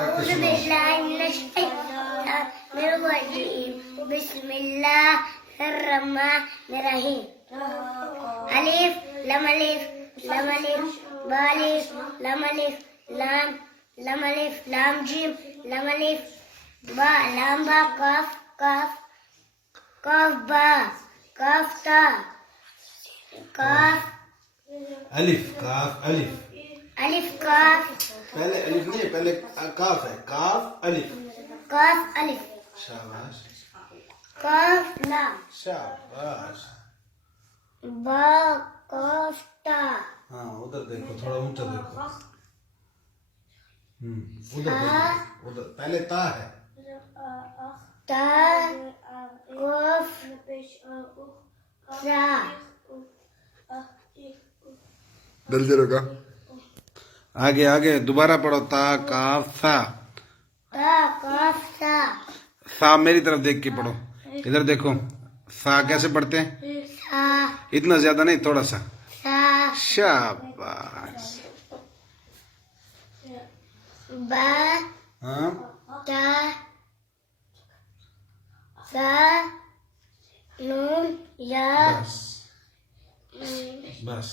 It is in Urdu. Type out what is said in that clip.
أعوذ بالله من الشيطان الرجيم بسم الله الرحمن الرحيم ألف لام ألف لام ألف با ألف لام ألف لام لام ألف لام جيم لام ألف با لام با قاف قاف قاف با قاف تا قاف الف کاف الف ألف قاف پہلے الف نہیں پہلے کاف ہے کاف الف قاف ألف شاباش قاف لام شاباش با قاف تا ہاں ادھر دیکھو تھوڑا اونچا دیکھو ادھر دیکھو ادھر پہلے تا ہے تا قاف تا جلدی رکا آگے آگے دوبارہ پڑھو تا کاف سا تا قاف تا سا میری طرف دیکھ کے پڑھو ادھر دیکھو سا کیسے پڑھتے ہیں سا اتنا زیادہ نہیں تھوڑا سا سا شاباش با ہاں تا سا نون یا بس بس